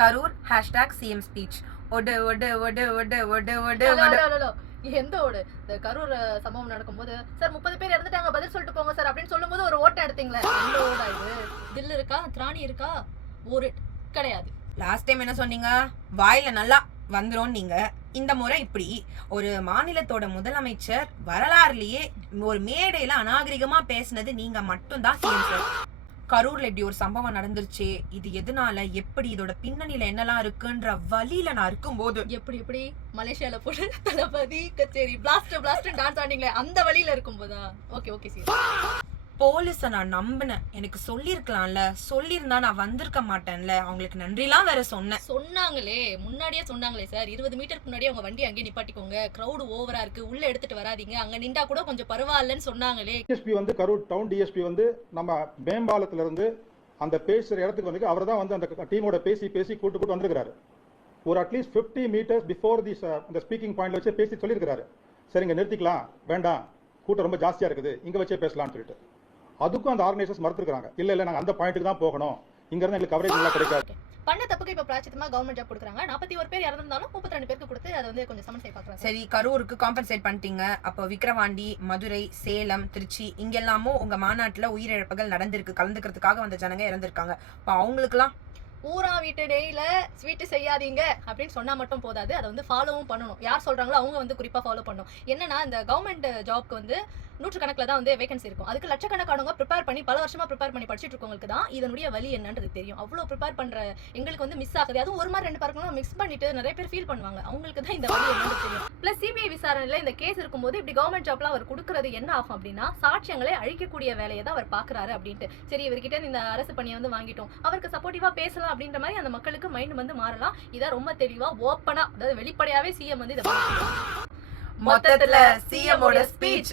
Karur #CM speech. ஒடு ஒடு ஒடு ஒடு ஒடு ஒடு எந்த ஓடு? இந்த கரூர் சம்பவம் நடக்கும்போது சார் 30 பேர் இறந்துட்டாங்க, பதில் சொல்லிட்டு போங்க சார் அப்படின்னு சொல்லும்போது ஒரு ஓட்டம் எடுத்தீங்களே, எந்த ஓடா இது? தில் இருக்கா, திராணி இருக்கா? ஒரு கிடையாது. லாஸ்ட் டைம் என்ன சொன்னீங்க? வாயில நல்லா வந்துரும் நீங்க. இந்த முறை இப்படி ஒரு மாநிலத்தோட முதலமைச்சர் வரலாறுலயே ஒரு மேடையில அநாகரிகமா பேசினது நீங்க மட்டும்தான் சார். கரூர்ல இப்படி ஒரு சம்பவம் நடந்துருச்சு, இது எதனால, எப்படி, இதோட பின்னணியில என்னெல்லாம் இருக்குன்ற வழியில நான் இருக்கும்போது எப்படி மலேசியால போட்டு தளபதி கச்சேரி பிளாஸ்ட் டான்ஸ் ஆடிங்களே, அந்த வழியில இருக்கும்போதா? ஓகே சரி. போலீஸ நான் நம்பினேன், எனக்கு சொல்லிருக்கலாம்ல, சொல்லியிருந்தா நான் வந்திருக்க மாட்டேன்ல. அவங்களுக்கு நன்றிலாம் வேற முன்னாடியே சொன்னாங்களே சார், 20 மீட்டருக்கு முன்னாடியே உங்க வண்டி அங்கே நிப்பாட்டிக்கோங்க, கிரௌடு ஓவரா இருக்கு, உள்ள எடுத்துட்டு வராதீங்க, அங்க நின்றா கூட கொஞ்சம் பரவாயில்லன்னு சொன்னாங்களே. டிஎஸ்பி வந்து கரூர் டவுன் டிஎஸ்பி வந்து நம்ம மேம்பாலத்துல இருந்து அந்த பேசுற இடத்துக்கு வந்து அவர் தான் வந்து அந்த டீமோட பேசி கூட்டு வந்திருக்காரு. ஒரு அட்லீஸ்ட் 50 மீட்டர்ஸ் பிஃபோர் இந்த ஸ்பீக்கிங் பாயிண்ட்ல வச்சு பேசி சொல்லியிருக்காரு, சரிங்க நிறுத்திக்கலாம், வேண்டாம் கூட்டம் ரொம்ப ஜாஸ்தியா இருக்குது, இங்க வச்சே பேசலாம்னு சொல்லிட்டு. அதுக்கும் அந்த ஆர்கனைசர்ஸ் மறுத்துருக்காங்க, இல்ல நாங்க அந்த பாயிண்ட்டுக்கு தான் போகணும், இங்க இருந்து எங்களுக்கு கவரேஜ் நல்லா கிடைக்காது. பண்ண தப்புக்கு இப்ப பிராயச்சித்தமா கவர்மெண்ட் ஜாப் கொடுக்குறாங்க. 41 பேர் இறந்திருந்தாலும் 32 பேருக்கு கொடுத்து அதை வந்து கொஞ்சம் சமன் செய்ய பாக்குறாங்க. சரி, கரூருக்கு காம்பன்சேட் பண்ணிட்டீங்க, அப்போ விக்கிரவாண்டி, மதுரை, சேலம், திருச்சி இங்கெல்லாமும் உங்க மாநாட்டுல உயிரிழப்புகள் நடந்திருக்கு, கலந்துக்கிறதுக்காக வந்த ஜனங்க இறந்திருக்காங்க. இப்போ அவங்களுக்குலாம் ஊரா வீட்டு டேயில ஸ்வீட் செய்யாதீங்க அப்படின்னு சொன்னா மட்டும் போதாது, அதை வந்து ஃபாலோவும் பண்ணணும். யார் சொல்றாங்களோ அவங்க வந்து குறிப்பா ஃபாலோ பண்ணணும். என்னன்னா, இந்த கவர்மெண்ட் ஜாப்க்கு வந்து நூற்றுக்கணக்கில் தான் வந்து வேகன்சி இருக்கும். அதுக்கு லட்சக்கணக்கானவங்க ப்ரிப்பேர் பண்ணி பல வருஷமா ப்ரிப்பேர் பண்ணி படிச்சுட்டு இருக்கவங்களுக்கு தான் இதனுடைய வழி என்னன்றது தெரியும். அவ்வளோ ப்ரிப்பேர் பண்ற எங்களுக்கு வந்து மிஸ் ஆகுது. அதுவும் ஒரு மாதிரி 2 பார்க்கலாம் மிக்ஸ் பண்ணிட்டு நிறைய பேர் ஃபீல் பண்ணுவாங்க. அவங்களுக்கு தான் இந்த வழி என்னன்னு தெரியும். பிளஸ் சிபிஐ விசாரணையில இந்த கேஸ் இருக்கும்போது இப்படி கவர்மெண்ட் ஜாப்லாம் அவர் கொடுக்கறது என்ன ஆகும் அப்படின்னா, சாட்சியங்களை அழிக்கக்கூடிய வேலையை தான் அவர் பாக்குறாரு அப்படின்ட்டு. சரி, இவர்கிட்ட இந்த அரசு பணியை வந்து வாங்கிட்டோம், அவருக்கு சப்போர்ட்டிவா பேசலாம் அப்படின்ற மாதிரி அந்த மக்களுக்கு மைண்ட் வந்து மாறலாம். இதை ரொம்ப தெளிவா ஓப்பனா, அதாவது வெளிப்படையாவே சிஎம் வந்து இதை மொத்தத்துல சிஎம் ஓட ஸ்பீச்